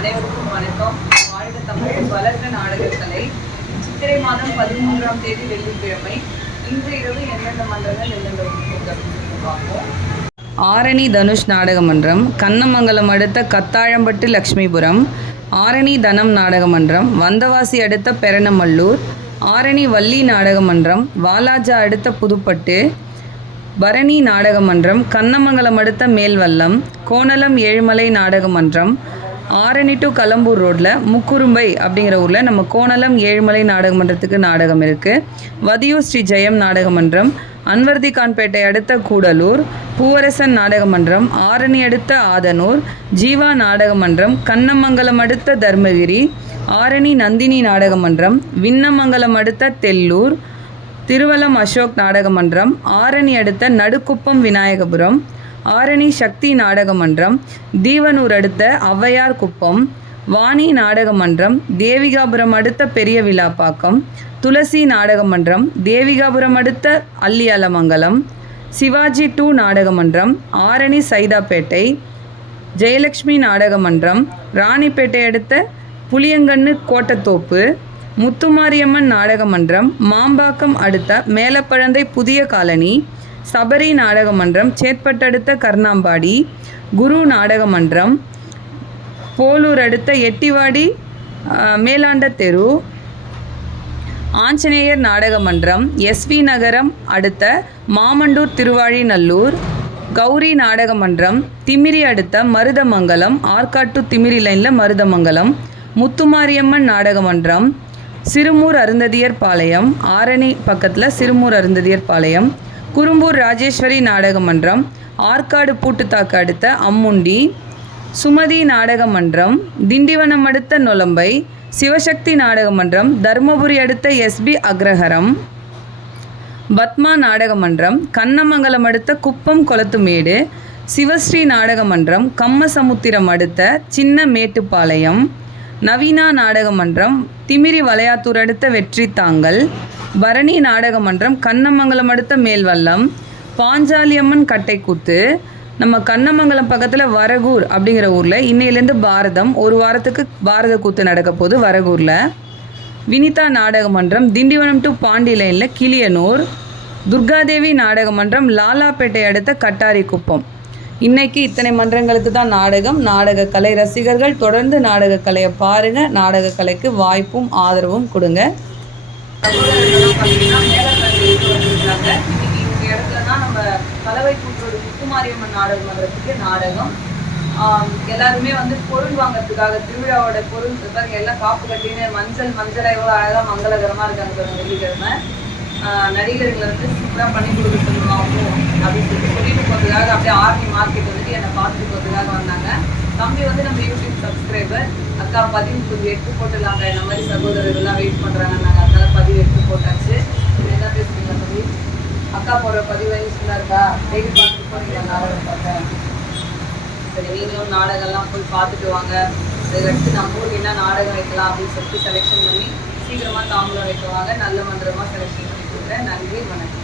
அனைவருக்கும் வணக்கம். வாழ்க தமிழ் வளர்க நாடகக்கலை. சித்திரை மாதம் பதிமூன்றாம் தேதி வெள்ளிக்கிழமை. இன்று இரவு எந்தெந்த மன்றங்கள் எந்தெந்த பார்ப்போம். ஆரணி தனுஷ் நாடக மன்றம் கண்ணமங்கலம் அடுத்த கத்தாழம்பட்டு லக்ஷ்மிபுரம். ஆரணி தனம் நாடக மன்றம் வந்தவாசி அடுத்த பெரணமல்லூர். ஆரணி வள்ளி நாடக மன்றம் வாலாஜா அடுத்த புதுப்பட்டு. பரணி நாடக மன்றம் கண்ணமங்கலம் அடுத்த மேல்வல்லம். கோணலம் ஏழுமலை நாடக மன்றம். ஆரணி டு கலம்பூர் ரோட்டில் முக்குரும்பை அப்படிங்கிற ஊரில் நம்ம கோணலம் ஏழுமலை நாடகமன்றத்துக்கு நாடகம் இருக்குது வதியூர் ஸ்ரீ ஜெயம் நாடகமன்றம் அன்வர்தி கான்பேட்டை அடுத்த கூடலூர் பூவரசன் நாடகமன்றம் ஆரணி அடுத்த ஆதனூர் ஜீவா நாடகமன்றம் கண்ணமங்கலம் அடுத்த தர்மகிரி ஆரணி நந்தினி நாடகமன்றம் விண்ணமங்கலம் அடுத்த தெல்லூர் திருவலம் அசோக் நாடகமன்றம் ஆரணி அடுத்த நடுக்குப்பம் விநாயகபுரம் ஆரணி சக்தி நாடக மன்றம் தீவனூர் அடுத்த ஔவையார் குப்பம் வாணி நாடக மன்றம் தேவிகாபுரம் அடுத்த பெரிய விழாப்பாக்கம் துளசி நாடக மன்றம் தேவிகாபுரம் அடுத்த அல்லியாலமங்கலம் சிவாஜி டூ நாடக மன்றம் ஆரணி சைதாப்பேட்டை ஜெயலக்ஷ்மி நாடக மன்றம் ராணிப்பேட்டை அடுத்த புளியங்கண்ணு கோட்டத்தோப்பு முத்துமாரியம்மன் நாடக மன்றம் மாம்பாக்கம் அடுத்த மேலப்பழந்தை புதிய காலனி சபரி நாடக மன்றம் சேத்பட்டடுத்த கர்ணாம்பாடி குரு நாடக மன்றம் போலூர் அடுத்த எட்டிவாடி மேலாண்ட தெரு ஆஞ்சநேயர் நாடக மன்றம் எஸ்வி நகரம் அடுத்த மாமண்டூர் திருவாழிநல்லூர் கௌரி நாடக மன்றம் திமிரி அடுத்த மருதமங்கலம் ஆற்காட்டு திமிரி லைனில் மருதமங்கலம் முத்துமாரியம்மன் நாடக மன்றம் சிறுமூர் அருந்ததியர் பாளையம் ஆரணி பக்கத்தில் சிறுமூர் அருந்ததியர் பாளையம் குறும்பூர் ராஜேஸ்வரி நாடக மன்றம் ஆற்காடு பூட்டுத்தாக்கு அடுத்த அம்முண்டி சுமதி நாடக மன்றம் திண்டிவனம் அடுத்த நொலம்பை சிவசக்தி நாடக மன்றம் தருமபுரி அடுத்த எஸ்பி அக்ரஹரம் பத்மா நாடக மன்றம் கண்ணமங்கலம் அடுத்த குப்பம் கொளத்துமேடு சிவஸ்ரீ நாடக மன்றம் கம்மசமுத்திரம் அடுத்த சின்ன மேட்டுப்பாளையம் நவீனா நாடக மன்றம் திமிரி வளையாத்தூர் அடுத்த வெற்றி தாங்கள் பரணி நாடக மன்றம் கண்ணமங்கலம் அடுத்த மேல்வல்லம் பாஞ்சாலியம்மன் கட்டைக்கூத்து. நம்ம கண்ணமங்கலம் பக்கத்தில் வரகூர் அப்படிங்கிற ஊரில் இன்னையிலேருந்து பாரதம் ஒரு வாரத்துக்கு பாரத கூத்து நடக்க போகுது வரகூரில். வினிதா நாடக மன்றம் திண்டிவனம் டு பாண்டி லைனில் கிளியனூர். துர்காதேவி நாடக மன்றம் லாலாப்பேட்டை அடுத்த கட்டாரி குப்பம். இன்னைக்கு இத்தனை மன்றங்களுக்கு தான் நாடகம். நாடக கலை ரசிகர்கள் தொடர்ந்து நாடக கலையை பாருங்கள் நாடக கலைக்கு வாய்ப்பும் ஆதரவும் கொடுங்க. இந்த இடத்துல தான் நம்ம கலவை கூட்டுறவு முத்துமாரியம்மன் நாடகம் மன்றத்துக்கு நாடகம் எல்லாருமே வந்து பொருள் வாங்குறதுக்காக திருவிழாவோட பொருள் பாருங்க எல்லாம் காப்பு கட்டின்னு மஞ்சள் மஞ்சளை எவ்வளோ அழகாக மங்களகரமாக இருக்காங்க பாருங்க வெள்ளிக்கிழமை நடிகர்கள் நடிகர்களை வந்து சூப்பராக பண்ணி கொடுக்க சொல்லுவாங்க அப்படின்னு சொல்லிட்டு சொல்லிட்டு போகிறதுக்காக அப்படியே ஆர்மி மார்க்கெட் வந்துட்டு என்னை பார்த்துட்டு போகிறதுக்காக வந்தாங்க தம்பி வந்து நம்ம யூடியூப் சப்ஸ்கிரைபர் அக்கா பதிவு எட்டு போட்டுலாங்க இந்த மாதிரி சகோதரர்கள்லாம் வெயிட் பண்ணுறாங்க நாங்கள் பதிவு எடுத்து போட்டாச்சு. என்ன பேசுறீங்க தம்பி? அக்கா போடுற பதிவு யூஸ்ஃபுல்லாக இருக்கா டெய்லி பார்த்துட்டு போறீங்களா நாடகம் பார்க்க? சரி நீங்களும் நாடகம்லாம் போய் பார்த்துட்டு வாங்க. அதுக்கடுத்து நம்ம ஊருக்கு என்ன நாடகம் வைக்கலாம் அப்படின்னு சொல்லிட்டு செலெக்ஷன் பண்ணி சீக்கிரமாக தாம்பூலம் வைக்குவாங்க நல்ல மந்திரமாக செலெக்ஷன் பண்ணி கொடுக்குறேன். நன்றி வணக்கம்.